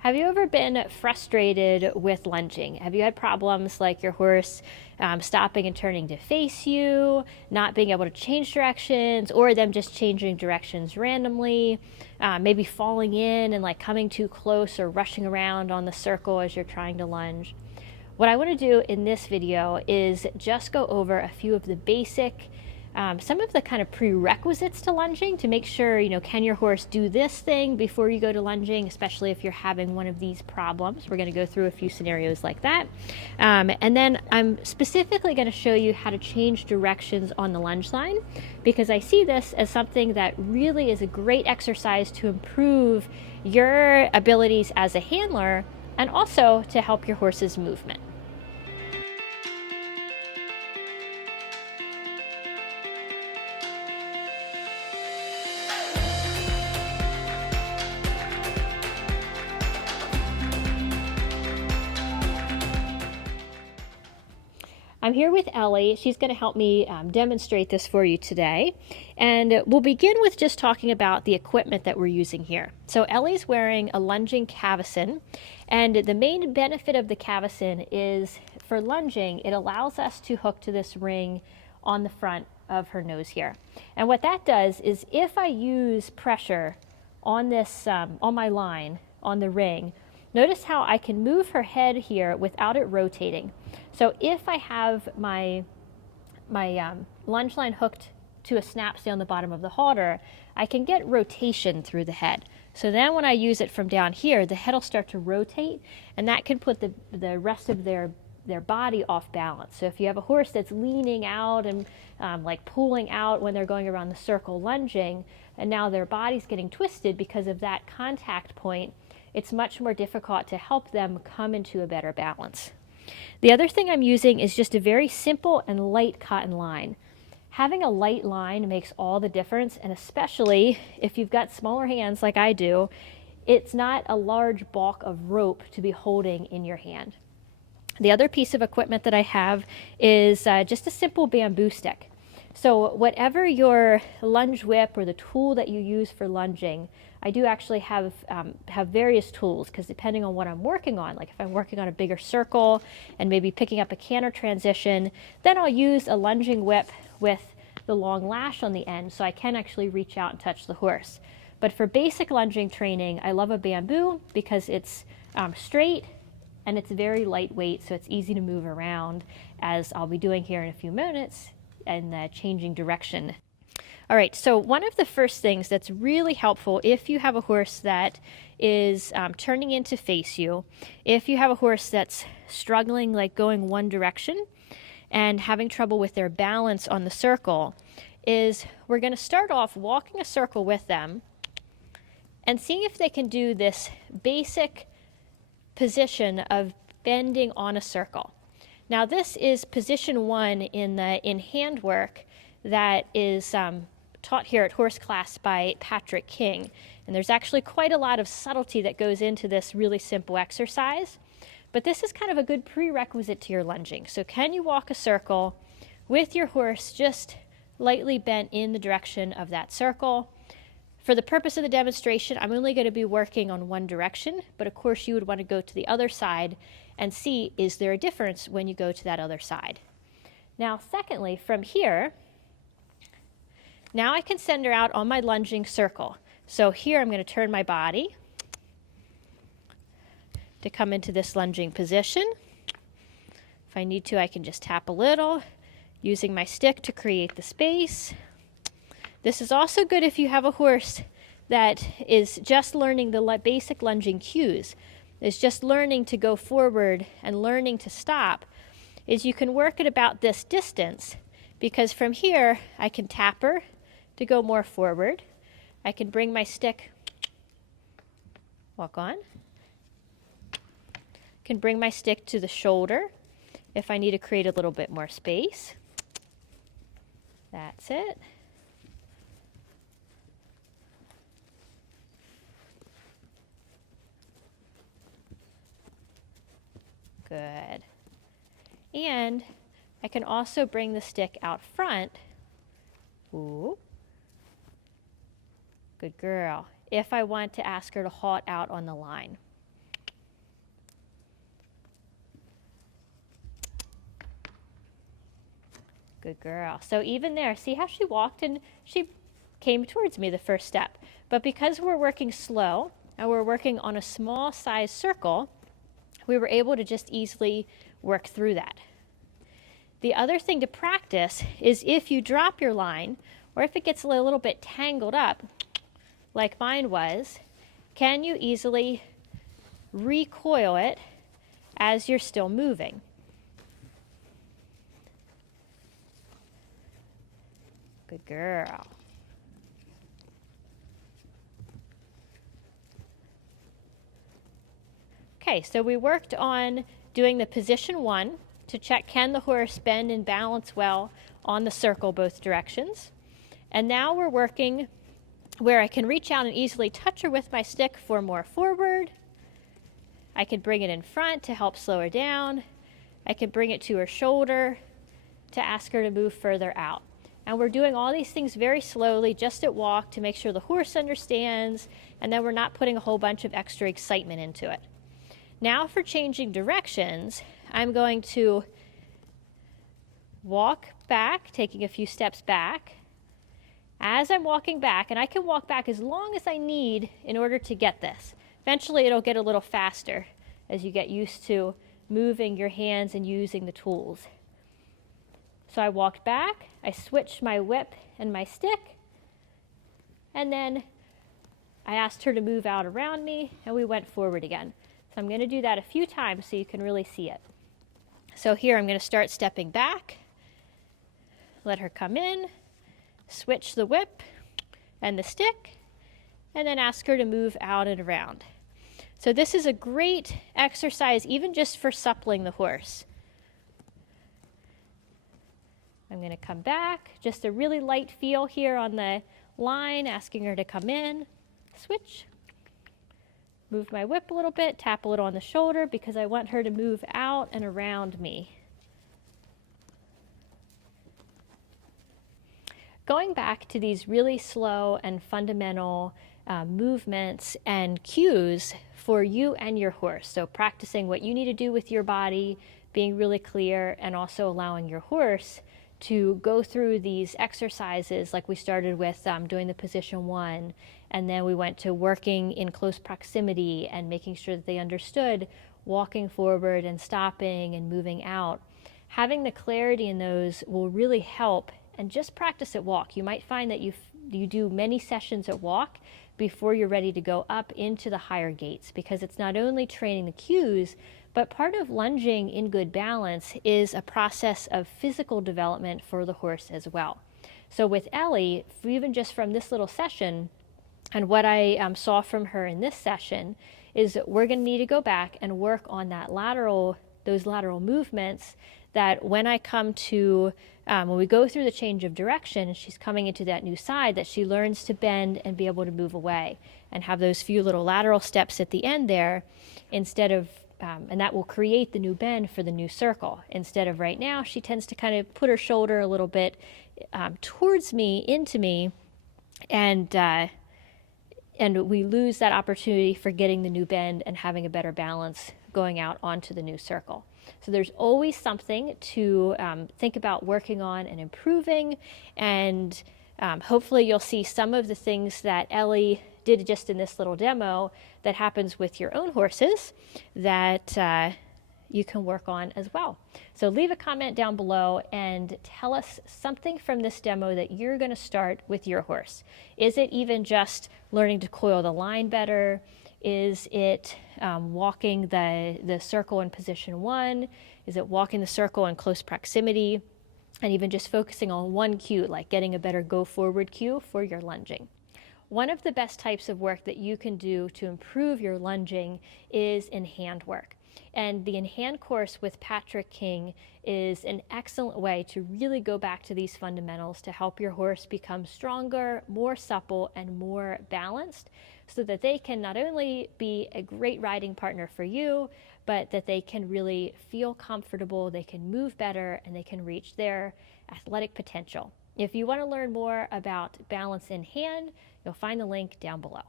Have you ever been frustrated with lunging? Have you had problems like your horse stopping and turning to face you, not being able to change directions, or them just changing directions randomly, maybe falling in and like coming too close or rushing around on the circle as you're trying to lunge? What I want to do in this video is just go over a few of the basic some of the kind of prerequisites to lunging to make sure, can your horse do this thing before you go to lunging, especially if you're having one of these problems. We're going to go through a few scenarios like that. And then I'm specifically going to show you how to change directions on the lunge line, because I see this as something that really is a great exercise to improve your abilities as a handler and also to help your horse's movement. I'm here with Ellie. She's going to help me demonstrate this for you today. And we'll begin with just talking about the equipment that we're using here. So Ellie's wearing a lunging cavesson, and the main benefit of the cavesson is for lunging, it allows us to hook to this ring on the front of her nose here. And what that does is if I use pressure on this, on my line, on the ring, notice how I can move her head here without it rotating. So if I have my lunge line hooked to a snap stay on the bottom of the halter, I can get rotation through the head. So then when I use it from down here, the head will start to rotate, and that can put the rest of their body off balance. So if you have a horse that's leaning out and like pulling out when they're going around the circle lunging, and now their body's getting twisted because of that contact point, it's much more difficult to help them come into a better balance. The other thing I'm using is just a very simple and light cotton line. Having a light line makes all the difference, and especially if you've got smaller hands like I do, it's not a large bulk of rope to be holding in your hand. The other piece of equipment that I have is just a simple bamboo stick. So whatever your lunge whip or the tool that you use for lunging, I do actually have various tools, because depending on what I'm working on, like if I'm working on a bigger circle and maybe picking up a canter transition, then I'll use a lunging whip with the long lash on the end so I can actually reach out and touch the horse. But for basic lunging training, I love a bamboo because it's straight and it's very lightweight, so it's easy to move around, as I'll be doing here in a few minutes, and changing direction. All right, so one of the first things that's really helpful if you have a horse that is turning in to face you, if you have a horse that's struggling, like going one direction and having trouble with their balance on the circle, is we're going to start off walking a circle with them and seeing if they can do this basic position of bending on a circle. Now this is position one in handwork that is taught here at Horse Class by Patrick King. And there's actually quite a lot of subtlety that goes into this really simple exercise. But this is kind of a good prerequisite to your lunging. So can you walk a circle with your horse just lightly bent in the direction of that circle? For the purpose of the demonstration, I'm only going to be working on one direction, but of course you would want to go to the other side and see, is there a difference when you go to that other side? Now, secondly, from here, now I can send her out on my lunging circle. So here I'm going to turn my body to come into this lunging position. If I need to, I can just tap a little, using my stick to create the space. This is also good if you have a horse that is just learning the basic lunging cues, is just learning to go forward and learning to stop, is you can work at about this distance, because from here I can tap her to go more forward. I can bring my stick, walk on, can bring my stick to the shoulder if I need to create a little bit more space. That's it. Good. And I can also bring the stick out front. Ooh. Good girl. If I want to ask her to halt out on the line. Good girl. So even there, see how she walked and she came towards me the first step. But because we're working slow and we're working on a small size circle, we were able to just easily work through that. The other thing to practice is if you drop your line, or if it gets a little bit tangled up, like mine was, can you easily recoil it as you're still moving? Good girl. Okay, so we worked on doing the position 1 to check can the horse bend and balance well on the circle both directions. And now we're working where I can reach out and easily touch her with my stick for more forward. I can bring it in front to help slow her down. I can bring it to her shoulder to ask her to move further out. And we're doing all these things very slowly, just at walk, to make sure the horse understands, and then we're not putting a whole bunch of extra excitement into it. Now for changing directions, I'm going to walk back, taking a few steps back. As I'm walking back, and I can walk back as long as I need in order to get this. Eventually it'll get a little faster as you get used to moving your hands and using the tools. So I walked back, I switched my whip and my stick, and then I asked her to move out around me, and we went forward again. So I'm going to do that a few times so you can really see it. So here I'm going to start stepping back, let her come in, switch the whip and the stick, and then ask her to move out and around. So this is a great exercise even just for suppling the horse. I'm going to come back, just a really light feel here on the line, asking her to come in, switch, move my whip a little bit, tap a little on the shoulder because I want her to move out and around me. Going back to these really slow and fundamental movements and cues for you and your horse. So practicing what you need to do with your body, being really clear, and also allowing your horse to go through these exercises like we started with doing the position 1, and then we went to working in close proximity and making sure that they understood walking forward and stopping and moving out. Having the clarity in those will really help. And just practice at walk. You might find that you do many sessions at walk before you're ready to go up into the higher gaits, because it's not only training the cues, but part of lunging in good balance is a process of physical development for the horse as well. So with Ellie, even just from this little session, and what I saw from her in this session, is that we're going to need to go back and work on those lateral movements, that when I come to, when we go through the change of direction, she's coming into that new side, that she learns to bend and be able to move away and have those few little lateral steps at the end there, instead of, and that will create the new bend for the new circle. Instead of right now, she tends to kind of put her shoulder a little bit towards me, into me, and we lose that opportunity for getting the new bend and having a better balance going out onto the new circle. So there's always something to think about working on and improving, and hopefully you'll see some of the things that Ellie did just in this little demo that happens with your own horses that you can work on as well. So leave a comment down below and tell us something from this demo that you're going to start with your horse. Is it even just learning to coil the line better? Is it walking the circle in position 1? Is it walking the circle in close proximity? And even just focusing on one cue, like getting a better go forward cue for your lunging. One of the best types of work that you can do to improve your lunging is in hand work. And the In Hand course with Patrick King is an excellent way to really go back to these fundamentals to help your horse become stronger, more supple, and more balanced, so that they can not only be a great riding partner for you, but that they can really feel comfortable, they can move better, and they can reach their athletic potential. If you want to learn more about balance in hand, you'll find the link down below.